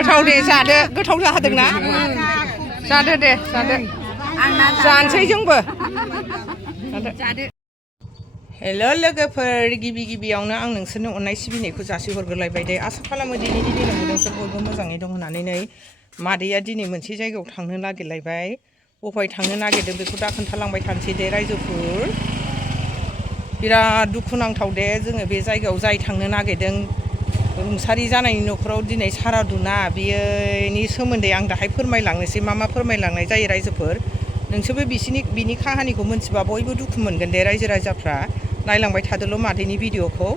गोथाव दे जादो गोथाव जादोंना जादो दे जादो जानोसै जोंबो जादो हेल' लोगोफोर गिबि गिबियावनो आं नोंसोरनो अननाय सिबिनायखौ जासिहरग्रोलायबाय दे आसा खालामो दिनैनि दिनाव नोंसोर बयबो मोजाङै दं होननानै नै मादैया दिनै मोनसे जायगायाव थांनो नागिरलायबाय बबेहाय थांनो नागिरदों बेखौ दा खोन्थालांबाय थानोसै दे रायजोफोर बिराद दुखुनांथाव दे जोङो बे जायगायाव जाय थांनो नागिरदों रुंसारि जानायनि न'खराव दिनै सारादुना बेनि सोमोन्दै आं दाहाय फोरमायलांनोसै मा फोरमायलांनाय जायो रायजोफोर नोंसोरबो बिनि काहानिखौ मोनथिबा बयबो दुखु मोनगोन दे रायजो राजाफ्रा नायलांबाय थादोल' मादैनि भिडिअ'खौ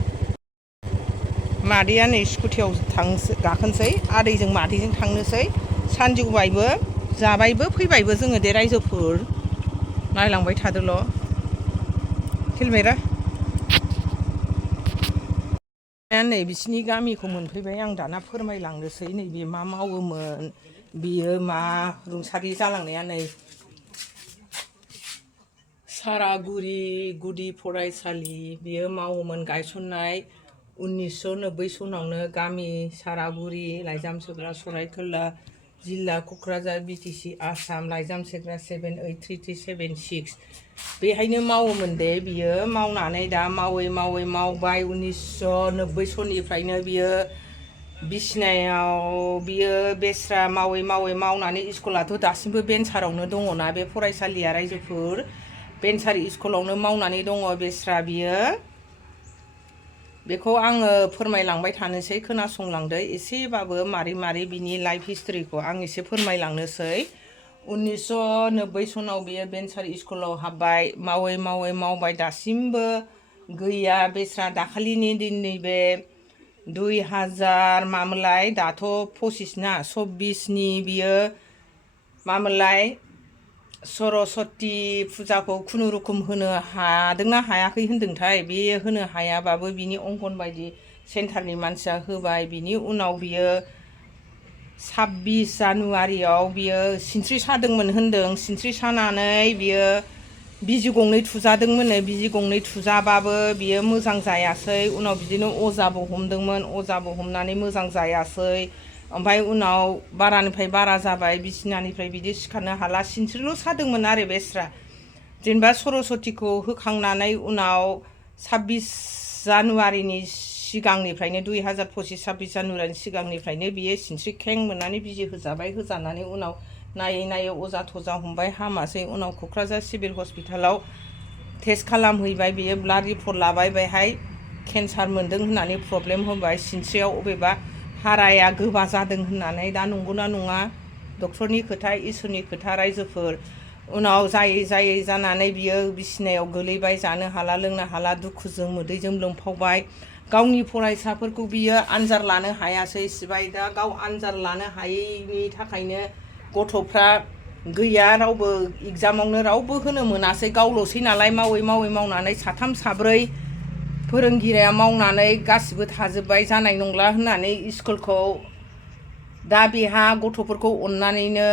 मादैया नै स्कुटियाव गाखोनोसै आदैजों मादैजों थांनोसै सानजौबायबो जाबायबो फैबायबो जोङो दे रायजोफोर नायलांबाय थादोल' हेलमेटआ नै बिसिनि गामिखौ मोनफैबाय आं दाना फोरमायलांनोसै नैबे मा मावोमोन बियो मा रुंसारि जालांनाया नै सारागुरि गुदि फरायसालि बियो मावोमोन गायसननाय 1990 सनावनो गामि सारागुरि लाइजाम सोग्रा सराइखेला जिल्ला क'क्राझार बिटिसि आसाम लाइजाम सोग्रा 783376 बेहायनो मावोमोन दे बियो मावनानै दा मावै मावबाय 1990 सननिफ्रायनो बियो बिसिनायाव बियो बेस्रा मावै मावनानै स्कुलाथ' दासिमबो बेन्सारावनो दङना बे फरायसालिया रायजोफोर बेन्सार स्कुलावनो मावनानै दङ बेस्रा बियो बेखौ आङो फोरमायलांबाय थानोसै खोनासंलांदो एसेबाबो मारै बिनि लाइफ हिस्ट्रिखौ आं एसे फोरमायलांनोसै 1990 सनाव बियो बेन्सार स्कुलाव हाबबाय मावै मावबाय दासिमबो गैया बेस्रा दाखालिनि दिननि बे 2000 मामोनलाय दाथ' 25 ना 24नि बियो मामोनलाय सरस्वती फुजाखौ खुनुरुखुम होनो हादोंना हायाखै होनदोंथाय बे होनो हायाबाबो बिनि अंगनबादि सेन्टारनि मानसिया होबाय बिनि उनाव बियो 26 जानुवारियाव बियो सिनस्रि सादोंमोन होनदों सिनस्रि सानानै बियो बिजि गंनै थुजादोंमोननो बिजि गंनै थुजाबाबो बियो मोजां जायासै उनाव बिदिनो अजाबो हमदोंमोन अजाबो हमनानै मोजां जायासै ओमफ्राय उनाव बारानिफ्राय बारा जाबाय बिसिनानिफ्राय बिदि सिखारनो हाला सिनस्रिल' सादोंमोन आरो बेस्रा जेनेबा सरस्वतीखौ होखांनानै उनाव 26 जानुवारिनि सिगांनिफ्रायनो 2025 26 जानुवारिनि सिगांनिफ्रायनो बियो सिनस्रि खें मोननानै बिजि होजाबाय होजानानै उनाव नायै अजा थजा हमबाय हामासै उनाव क'क्राझार सिभिल हस्पिटालाव टेस्ट खालामहैबाय बियो ब्लाड रिपर्ट लाबाय बेहाय केन्सार मोन्दों होननानै प्रब्लेम होबाय सिनस्रियाव अबेबा हाराया गोबा जादों होननानै दा नंगौना नङा डक्टरनि खोथा इसोरनि खोथा रायजोफोर उनाव जायै जानानै बियो बिसिनायाव गोलैबाय जानो हाला लोंनो हाला दुखुजों मोदैजों लोमफावबाय गावनि फरायसाफोरखौ बियो आनजाद लानो हायासै सिबाय दा गाव आनजाद लानो हायैनि थाखायनो गथ'फ्रा गैया रावबो एगजामावनो रावबो होनो मोनासै गावल'सै नालाय मावै मावनानै साथाम साब्रै फोरोंगिरिया मावनानै गासिबो थाजोब्बाय जानाय नंला होननानै स्कुलखौ दा बेहा गथ'फोरखौ अननानैनो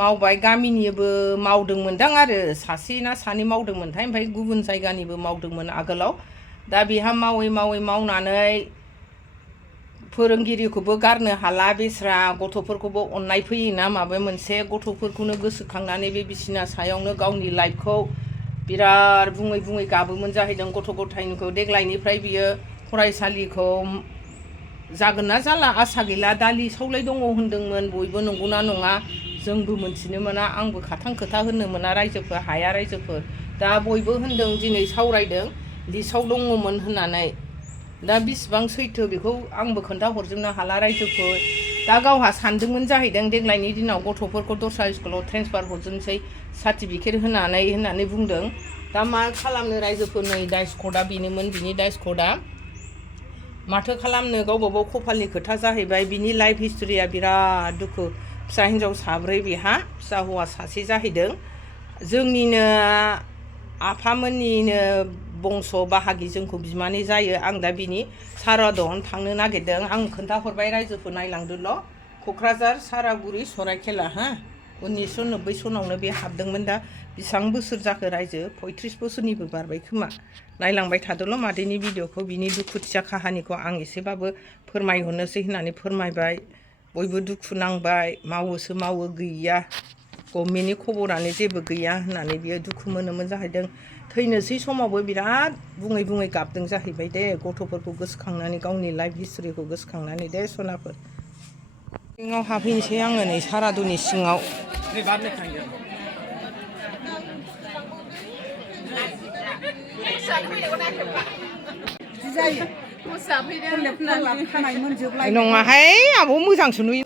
मावबाय गामिनिबो मावदोंमोनदां आरो सासे ना सानै मावदोंमोनथाय ओमफ्राय गुबुन जायगानिबो मावदोंमोन आगोलाव दा बेहा मावै मावनानै फोरोंगिरिखौबो गारनो हाला बेस्रा गथ'फोरखौबो अननाय फैयोना माबा मोनसे गथ'फोरखौनो गोसोखांनानै बे बिसिना सायावनो गावनि लाइफखौ बिराद बुङै गाबोमोन जाहैदों गथ' गथायनिखौ देग्लायनिफ्राय बियो फरायसालिखौ जागोन ना जाला आसा गैला दा लिस्टआवलाय दङ होनदोंमोन बयबो नंगौना नङा जोंबो मोनथिनो मोना आंबो खाथां खोथा होननो मोना रायजोफोर हाया रायजोफोर दा बयबो होनदों दिनै सावरायदों लिस्टआव दङमोन होननानै दा बिसिबां सैथो बेखौ आंबो खोन्थाहरजोबनो हाला रायजोफोर दा गावहा सानदोंमोन जाहैदों देग्लायनि दिनाव गथ'फोरखौ दस्रा स्कुलाव ट्रेन्सफार हरजोबनोसै सार्टिफिकेट होननानै बुंदों दा मा खालामनो रायजोफोर नै डाइस कर्डआ बेनोमोन बिनि डाइस कर्डआ माथो खालामनो गावबागाव कपालनि खोथा जाहैबाय बिनि लाइफ हिस्ट्रिया बिराद दुखु फिसा हिन्जाव साब्रै बेहा फिसा हौवा सासे जाहैदों जोंनिनो आफामोननिनो बंस बाहागि जोंखौ बिमानै जायो आं दा बिनि सारादन थांनो नागिरदों आं खोन्थाहरबाय रायजोफोर नायलांदोल' क'क्राझार सारागुरि सराइखेला 1990 सनावनो बे हाबदोंमोन दा बेसेबां बोसोर जाखो रायजो 35 बोसोरनिबो बारबाय खोमा नायलांबाय थादोल' मादैनि भिडिअखौ बिनि दुखुथिया काहानिखौ आं एसेबाबो फोरमायहरनोसै होननानै फोरमायबाय बयबो दुखु नांबाय मावोसो मावो गैया गभर्नमेन्टनि खबरानो जेबो गैया होननानै बियो दुखु मोनोमोन जाहैदों थैनोसै समावबो बिराद बुङै बुङै गाबदों जाहैबाय दे गथ'फोरखौ गोसोखांनानै गावनि लाइफ हिस्ट्रिखौ गोसोखांनानै दे सनाफोर सिङाव हाबहैनोसै आङो नै सारादुनि सिङाव नङाहाय आब' मोजांसो नुयो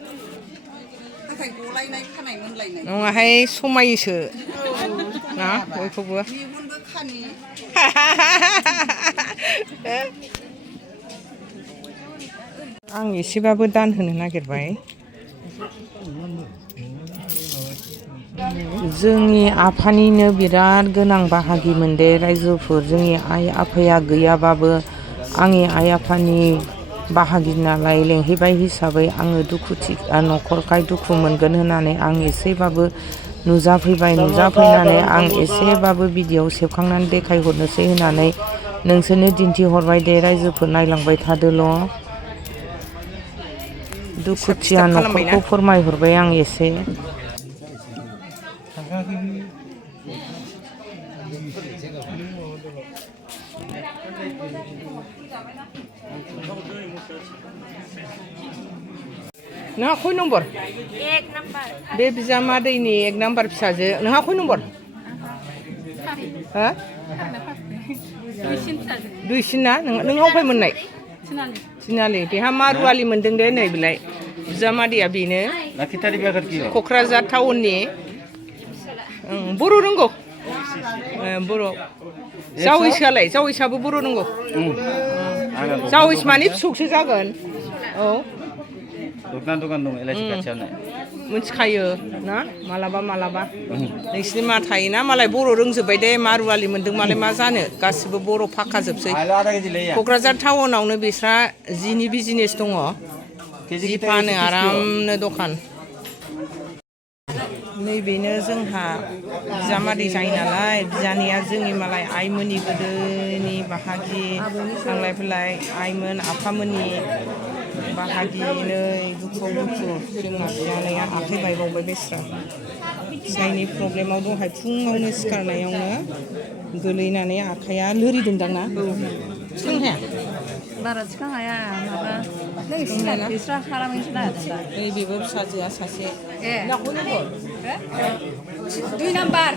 नङाहाय समायोसो ना बयखौबो आं एसेबाबो दान होनो नागिरबाय जोंनि आफानिनो बिराद गोनां बाहागिमोन दे रायजोफोर जोंनि आइ आफाया गैयाबाबो आंनि आइ आफानि बाहागि नालाय लेंहैबाय हिसाबै आङो दुखुथि न'खरखाय दुखु मोनगोन होननानै आं एसेबाबो नुजाफैनानै आं एसेबाबो भिडिअ सेबखांनानै देखायहरनोसै होननानै नोंसोरनो दिन्थिहरबाय दे रायजोफोर नायलांबाय थादोल' दुखुथिया न'खरखौ फोरमायहरबाय आं एसे नोंहा खय नम्बर बे बिजामादैनि 1 नाम्बार फिसाजो नोंहा खय नम्बर हो दुइसिन ना नों अफाय मोननाय थिनालि बेहा मारुवालि मोनदों दे नै बिलाय बिजामादैया बेनो क'क्राझार टाउननि बर' रोंगौ बर' जावैसोआबो बर' रोंगौ जावैस माने फिसौसो जागोन औ दखान दं एलाइसि खाथियावनो मिथिखायो ना मालाबा नोंसिनि मा थायोना मालाय बर' रोंजोब्बाय दे मारुवालि मोनदों मालाय मा जानो गासिबो बर' फाखाजोबसै क'क्राझार टाउनावनो बिस्रा जिनि बिजनेस दङ जि फानो आरामनो दखान नैबेनो जोंहा बिजामादै जायो नालाय बिजानैया जोंनि मालाय आइमोननि गोदोनि बाहागि थांलाय फैलाय आइमोन आफामोननि बाहागि नै दुखु जोंना बिजानैया आखाइ बायबावबाय बेस्रा जायनि प्रब्लेमाव दहाय फुङावनो सिखारनायावनो गोलैनानै आखाइया लोरिदोंदां ना थिखांनो हाया बारा थिखां हाया माबा बिस्रा खालामैसो लादों नै बेबो फिसाजोआ सासे दुइ नाम्बार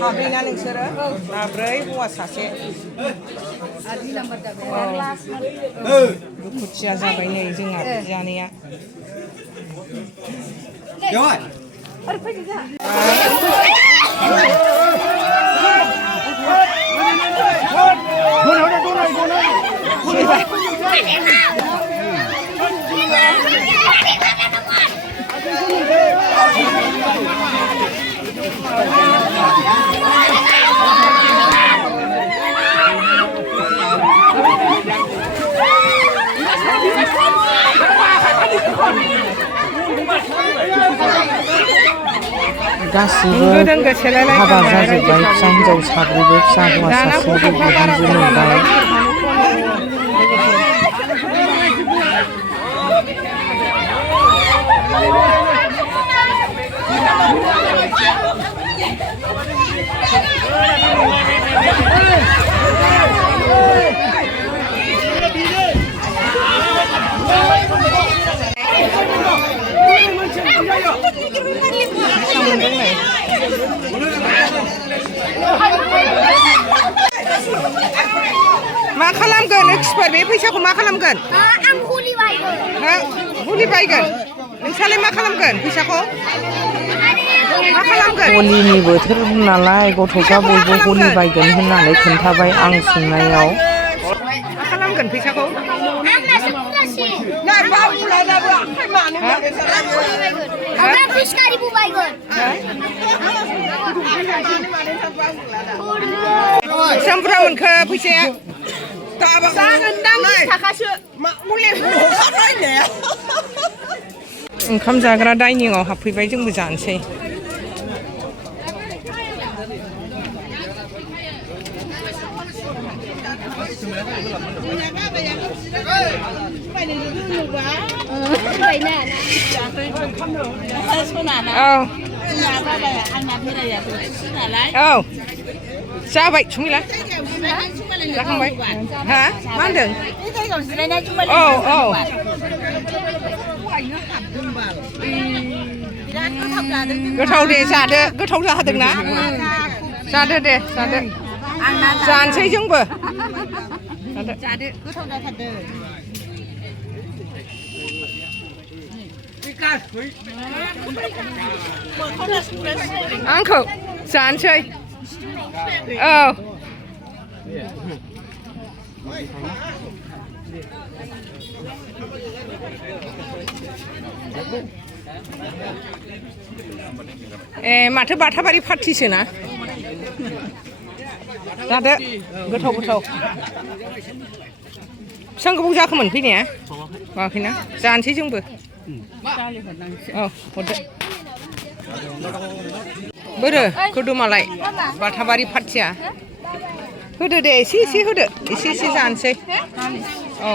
साब्रैना नोंसोरो साब्रै हौवा सासे दुखुथिया जाबाय नै जोंहा बिजानैया गासिबो हाबा जाजोब्बाय फिसा हिन्जाव साब्रैबो फिसा हौवा सासेबो बिहामजो मोनबाय मा खालामगोन एक्सपार्ट बे फैसाखौ मा खालामगोन आं हुलि बायगोन नोंसालाय मा खालामगोन फैसाखौ मा खालामगोन हलिनि बोथोर नालाय गथ'फ्रा बयबो हलि बायगोन होननानै खोन्थाबाय आं सोंनायाव मा खालामगोन फैसाखौ बेसेबां बुरजा मोनखो फैसाया ओंखाम जाग्रा डाइनिंआव हाबफैबाय जोंबो जानोसै औ जाबाय सुमिला जाखांबाय हा मा होनदों औ औ गोथाव दे जादो गोथाव जादोंना जादो दे जादो जानोसै जोंबो जादो गोथाव जाथारदों आंखौ जानोसै औ ए माथो बाथाबारि पार्टिसो ना जादो गोथाव गोथाव बेसेबां गोबाव जाखोमोन फैनाया मावाखैना जानोसै जोंबो औ हरदो बोरो गोदोमालाय बाथाबारि पार्टिया होदो दे एसे एसे होदो एसे एसे जानोसै औ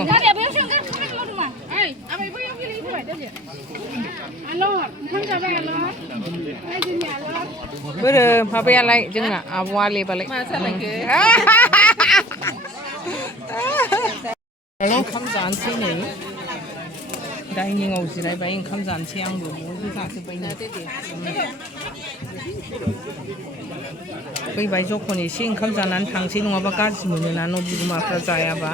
बोरो माबायालाय जोंना आब' आलेबालाय ओंखाम जानोसै नै डाइनिंआव जिरायबाय ओंखाम जानोसै आंबो बयबो जाजोब्बायनो फैबाय जखन एसे ओंखाम जानानै थांसै नङाबा गाज्रि मोनोना न' बिगोमाफ्रा जायाबा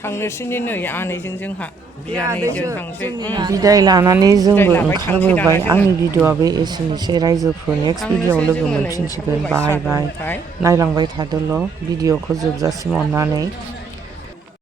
थांनोसैनो नै आनैजों जोंहा बियानैजों थांसै बिदाय लानानै जोंबो ओंखारबोबाय आंनि भिडिअ'आबो एसेनोसै रायजोफोर नेक्स्ट भिडिअ'आव लोगो मोनफिनसिगोन बाय बाय नायलांबाय थादोल' भिडिअ'खौ जोबजासिम अननानै